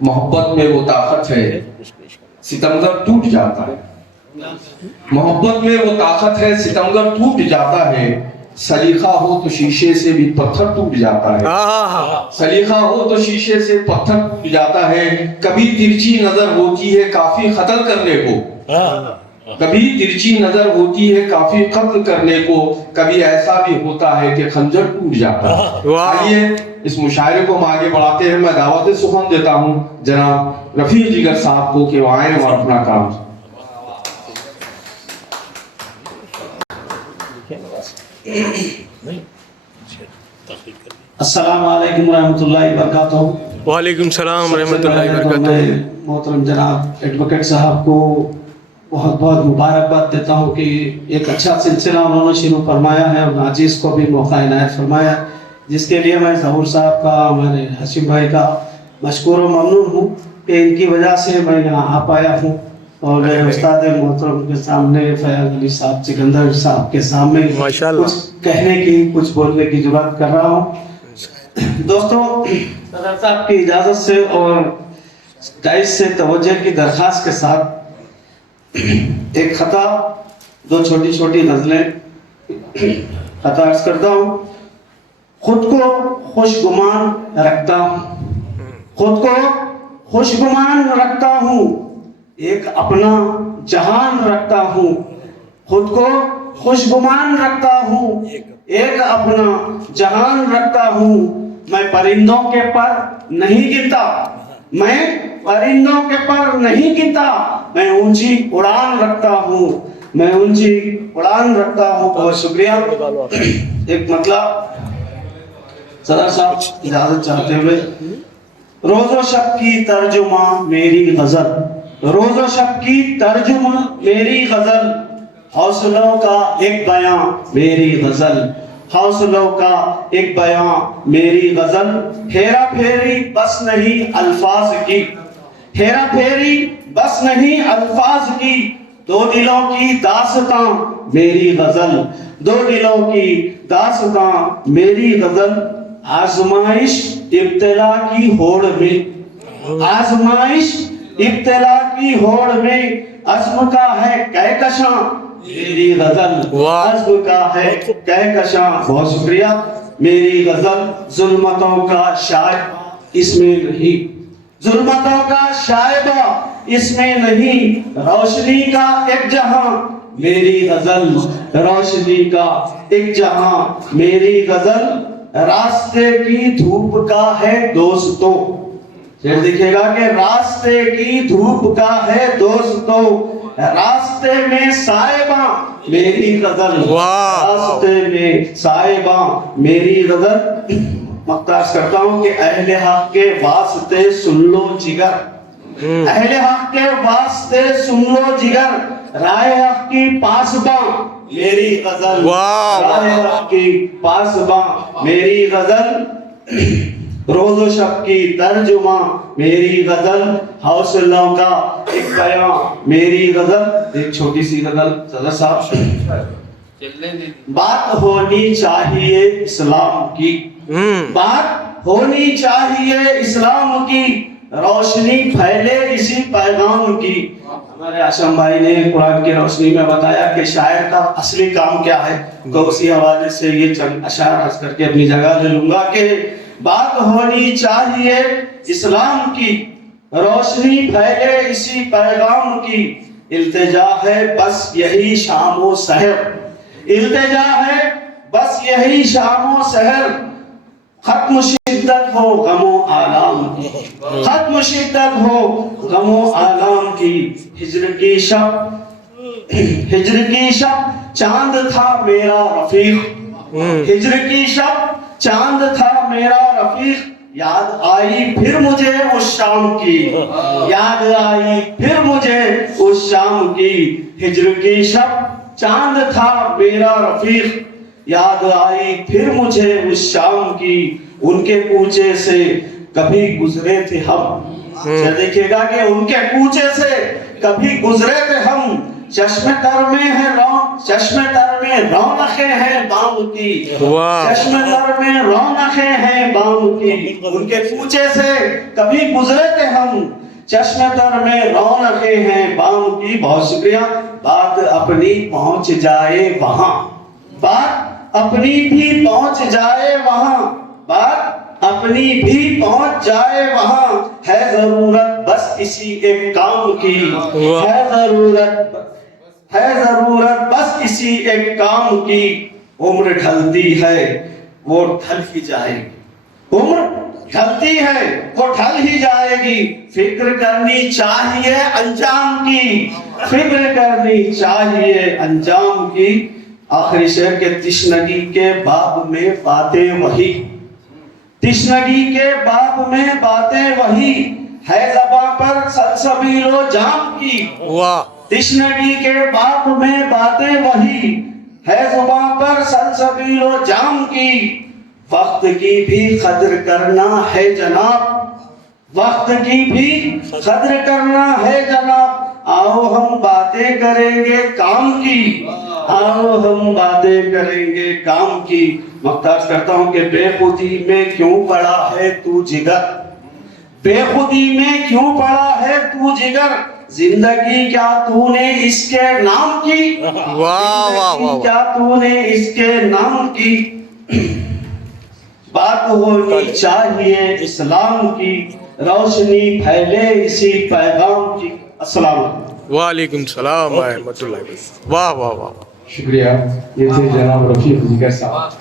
मोहब्बत में वो ताकत है, सितमगर टूट जाता है। मोहब्बत में वो ताकत है, सितमगर टूट जाता है। सलीखा हो तो शीशे से भी पत्थर टूट जाता है। सलीखा हो तो शीशे से पत्थर टूट जाता है। कभी तिरछी नजर होती है काफी कत्ल करने को, कभी तिरछी नजर होती है काफी कत्ल करने को, कभी ऐसा भी होता है कि खंजर टूट जाता है। आइए इस मुशायरे को हम आगे बढ़ाते हैं। मैं दावत सुखन देता हूँ जनाब रफी जिगर साहब को कि वो आए और अपना काम। अस्सलाम वालेकुम रहमतुल्लाहि वबरकातुहू। वालेकुम सलाम रहमतुल्लाहि वबरकातुहू। मोहतरम जनाब एडवोकेट साहब को बहुत बहुत मुबारकबाद देता हूँ कि एक अच्छा सिलसिला उन्होंने शुरू फरमाया है और नाजिज़ को भी मौका इनायत फरमाया, जिसके लिए मैं ज़हूर साहब का, हमारे हसीम भाई का मशकूर व ममनून हूँ कि इनकी वजह से मैं यहाँ आ पाया हूँ और मैं उस्ताद मोहतरम के सामने, फयाज अली साहब, सिकंदर साहब के सामने कुछ कहने की, कुछ बोलने की जुर्रत कर रहा हूँ। दोस्तों, सदर साहब की इजाज़त से और दाइश से तवज्जो की दरख्वास्त के साथ एक खता, दो छोटी छोटी गज़लें खता अर्ज करता हूँ। खुद को खुशगुमान रखता हूँ, खुद को खुशगुमान रखता हूँ, एक अपना जहान रखता हूँ। खुद को खुशगुमान रखता हूँ, एक अपना जहान रखता हूँ। मैं परिंदों के पर नहीं गिनता, मैं परिंदों के पर नहीं गिनता, मैं ऊंची उड़ान रखता हूँ, मैं ऊंची उड़ान रखता हूँ। बहुत शुक्रिया। एक मतलब सदर साहब इजाजत चाहते हुए, रोज़ो शब की तर्जुमा मेरी गजल, रोज़ो शब की तर्जुमा मेरी गजल, हौसलों का एक बयां मेरी गजल, हौसलों का एक बयां मेरी गजल। हेरा फेरी बस नहीं अल्फाज की, हेरा फेरी बस नहीं अल्फाज की, दो दिलों की दास्तां मेरी गजल, दो दिलों की दास्तां मेरी गजल। आजमाइश इब्तिला की होड़ में, आजमाइश इब्तिला की होड़ में, अज़्म का है कहकशां मेरी गजल, अज़्म का है कहकशां। बहुत शुक्रिया। मेरी गजल जुल्मतों का शायबा इसमें नहीं, जुल्मतों का शायबा इसमें नहीं, रोशनी का एक जहां मेरी गजल, रोशनी का एक जहां मेरी गजल। रास्ते की धूप का है दोस्तों, शेर दिखेगा कि रास्ते की धूप का है दोस्तों, रास्ते में साहिबा मेरी गजल, रास्ते में साहिबा मेरी गजल। मख्तार करता हूँ कि अहले हक के वास्ते सुन लो जिगर, अहले हक के वास्ते सुन लो जिगर, राय हक की पासबां मेरी गजल, राय हक की पासबां मेरी गजल। रोज़ो शब की तर्जुमा मेरी गजल, हौसलों का एक बयां मेरी गजल। एक छोटी सी गजल सदर साहब। बात होनी चाहिए इस्लाम की, बात होनी चाहिए इस्लाम की, रोशनी फैले इसी पैगाम की। हमारे आशम भाई ने कुरान की रोशनी में बताया कि शायर का असली काम क्या है, तो उसी हवाले से ये चंद अशार अर्ज करके अपनी जगह ले लूंगा कि बात होनी चाहिए इस्लाम की, रोशनी फैले इसी पैगाम की, इल्तिजा है बस यही शामो सहर, इल्तिजा है बस यही शामो सहर, खत्म शिद्दत हो गमो आलाम की, खत्म शिद्दत हो गमो आलाम की। हिज्र की शब, हिज्र की शब चांद था मेरा रफीक, हिज्र की शब चांद था मेरा रफीक, याद आई फिर मुझे उस शाम की, याद आई फिर मुझे उस शाम की। हिज्र की शब चांद था मेरा रफीक, याद आई फिर मुझे उस शाम की। उनके कूचे से कभी गुजरे थे हम, देखिएगा कि उनके कूचे से कभी गुजरे थे हम, चश्मे तर में है चश्मे तर में रौनकें हैं बाम की, वाह। चश्मे तर में रौनकें हैं बाम की। उनके पूछे से कभी गुजरे थे हम, चश्मे तर में रौनकें हैं बाम की। बहुत शुक्रिया। बात अपनी पहुंच जाए वहां, बात अपनी भी पहुंच जाए वहां, बात अपनी भी पहुंच जाए वहां। है जरूरत बस इसी एक काम की, है जरूरत बस इसी एक काम की। उम्र ढलती है वो ढल ही जाएगी, उम्र ढलती है वो ढल ही जाएगी। फिक्र करनी चाहिए अंजाम की, फिक्र करनी चाहिए अंजाम की। आखिरी शेर के तिश्नगी के बाब में बातें वही, तिश्नगी के बाब में बातें वही। है ज़बां पर सलसबीलो जाम की, वाह। तिश्नगी के बाब में बातें वही। है ज़ुबां पर सलसबीलो जाम की। वक्त की भी कदर करना है जनाब, वक्त की भी कदर करना है जनाब। आओ हम बातें करेंगे काम की, आओ हम बातें करेंगे काम की। मुख्तार करता हूं कि बेखुदी में क्यों पड़ा है तू जिगर, बेखुदी में क्यों पड़ा है तू जिगर। जिंदगी क्या तूने इसके नाम की, वाह वाह वाह। क्या तूने इसके नाम की। बात होनी चाहिए इस्लाम की, रोशनी फैले इसी पैगाम की। अस्सलाम वालेकुम। वालेकुम सलाम व रहमतुल्लाहि। वाह वाह वाह। शुक्रिया। ये थे जनाब रफीक जिगर साहब।